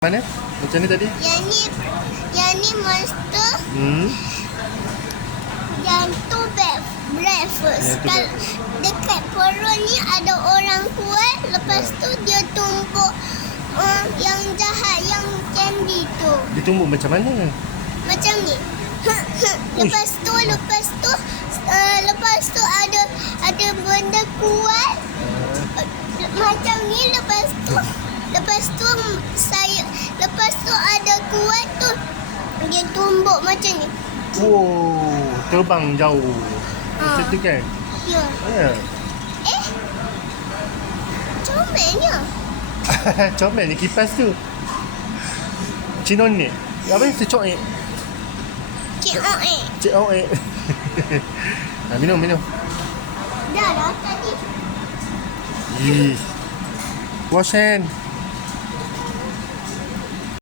Mana? Macam ni tadi? Yang ni monster. Yang tu breakfast. Dekat perut ni ada orang kuat. Lepas tu dia tumbuk yang jahat, yang candy tu. Ditumbuk macam mana? Macam ni. Lepas tu ada benda kuat. Macam ni. Lepas tu ada kuat tu. Dia tumbuk macam ni. Oh, terbang jauh. Macam tu kan? Ya. Ya. Comelnya. Comel ni kipas tu. Cinon ni. Apa ni? Secok ni. Cik oek. Minum. Dah tadi. Wash hand.